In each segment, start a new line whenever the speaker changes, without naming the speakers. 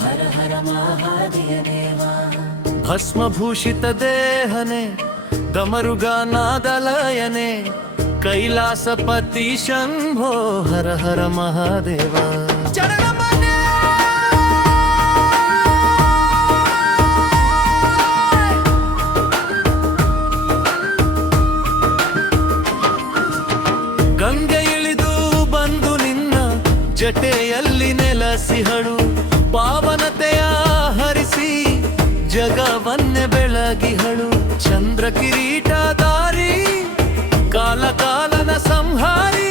ಹರ ಶಂಕರ ಭಸ್ಮಭೂಷಿತ ದೇಹನೆ ಗಮರುಗಾನಾದಲಯನೆ ಕೈಲಾಸಪತಿ ಶಂಭೋ ಹರ ಹರ ಮಹಾದೇವ. ಗಂಗೆ ಇಳಿದು ಬಂದು ನಿನ್ನ ಜಟೆಯಲ್ಲಿ ನೆಲಸಿಹಳು. ಪಾವನತೆಯ ಹರಿಸಿ ಜಗವನ್ನೆ ಬೆಳಗಿಹಳು ಚಂದ್ರ ಕಿರೀಟದಾರಿ ಕಾಲ ಕಾಲನ ಸಂಹಾರಿ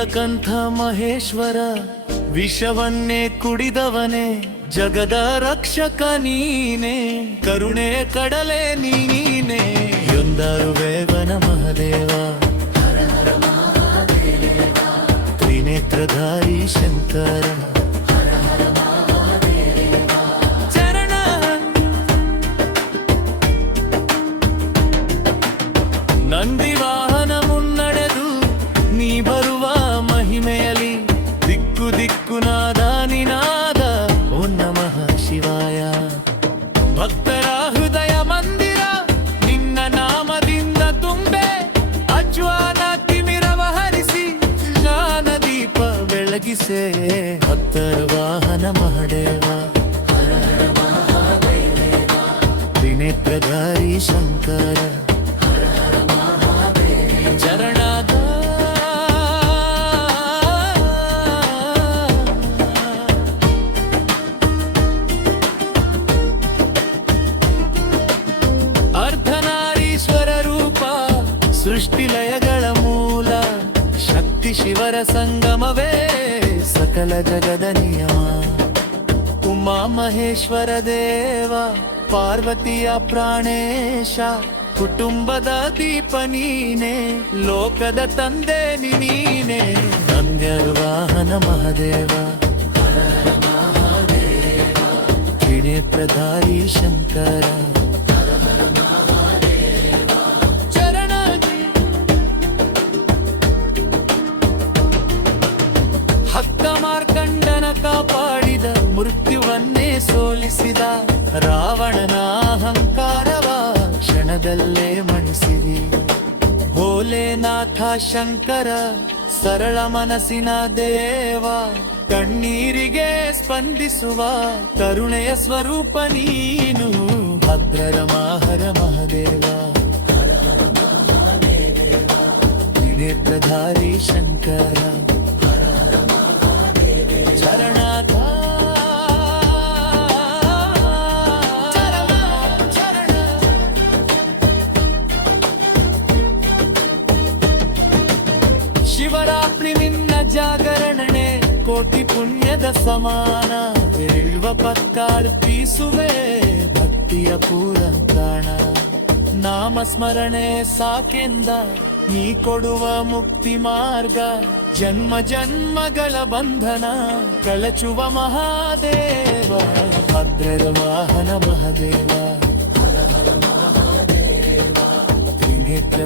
ನೀಲಕಂಠ ಮಹೇಶ್ವರ, ವಿಷವನ್ನೇ ಕುಡಿದವನೇ, ಜಗದ ರಕ್ಷಕ ನೀನೆ, ಕರುಣೆ ಕಡಲೆ ನೀನೇ. ಯೊಂದರು ವೇವನ ಮಹದೇವ, ತ್ರಿನೇತ್ರಧಾರಿ ಶಂಕರ. ದಿಕ್ಕು ದಿಕ್ಕು ನಾದ ನಿನಾದ, ಓ ನಮಃ ಶಿವಾಯ. ಭಕ್ತರ ಹೃದಯ ಮಂದಿರ, ನಿನ್ನ ನಾಮದಿಂದ ತುಂಬೆ, ಅಜ್ವಾನ ತಿಮಿರವ ಹರಿಸಿ ಜ್ಞಾನ ದೀಪ ಬೆಳಗಿಸೆ. ಭಕ್ತರ ವಾಹನ ಮಹದೇವ. ತ್ರಿನೇತ್ರಧಾರಿ ಶಂಕರ. ಸೃಷ್ಟಿಲಯಗಳ ಮೂಲ. ಶಕ್ತಿ ಶಿವರ ಸಂಗಮವೇ ಸಕಲ ಜಗದ ನಿಯಮ. ಉಮಾ ಮಹೇಶ್ವರ ದೇವ, ಪಾರ್ವತಿಯ ಪ್ರಾಣೇಶ, ಕುಟುಂಬದ ದೀಪ ನೀನೆ, ಲೋಕದ ತಂದೆ ನೀನೆ. ವಾಹನ ಮಹದೇವ. ಪ್ರಧಾರಿ ಶಂಕರ. ಮೃತ್ಯುವನ್ನೇ ಸೋಲಿಸಿದ ರಾವಣನ ಅಹಂಕಾರವ ಕ್ಷಣದಲ್ಲೇ ಮಣಿಸಿರಿ. ಭೋಲೆನಾಥ ಶಂಕರ, ಸರಳ ಮನಸ್ಸಿನ ದೇವ, ಕಣ್ಣೀರಿಗೆ ಸ್ಪಂದಿಸುವ ಕರುಣೆಯ ಸ್ವರೂಪ ನೀನು. ಭದ್ರರ ಮಾಹರ ಮಹದೇವ ನೇತ್ರಧಾರಿ ಶಂಕರ. ಜಾಗರಣೆ ಕೋಟಿ ಪುಣ್ಯದ ಸಮಾನ. ಹೇಳುವ ಪತ್ತಾರ್ಪಿಸುವೆ ಭಕ್ತಿಯ ಪೂರಂತಾಣ ನಾಮ ಸ್ಮರಣೆ ಸಾಕೆಂದ ನೀ ಕೊಡುವ ಮುಕ್ತಿ ಮಾರ್ಗ. ಜನ್ಮ ಜನ್ಮಗಳ ಬಂಧನ ಕಳಚುವ ಮಹಾದೇವ. ಭದ್ರರ ವಾಹನ ಮಹಾದೇವ.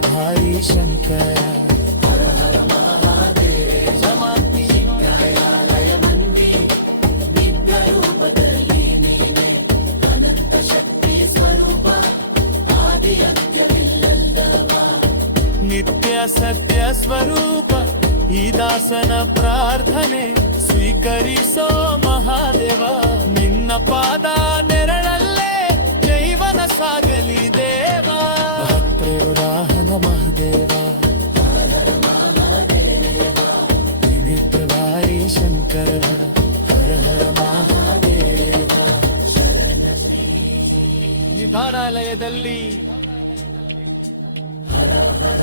ಭಾರಿ ಶಂಕರ. ಸತ್ಯ ಸ್ವರೂಪ ಈ ದಾಸನ ಪ್ರಾರ್ಥನೆ ಸ್ವೀಕರಿಸೋ ಮಹಾದೇವ ನಿನ್ನ ಪಾದ ನೆರಳಲ್ಲೇ ಜೈವನ ಸಾಗಲಿ ದೇವ ಭಕ್ತರಾಹನ ಮಹಾದೇವ ತ್ರಿನೇತ್ರಧಾರಿ ಶಂಕರ ಹರ ಹರ ಮಹಾದೇವ ನಿಧಾನಾಲಯದಲ್ಲಿ ಹರ ಹರ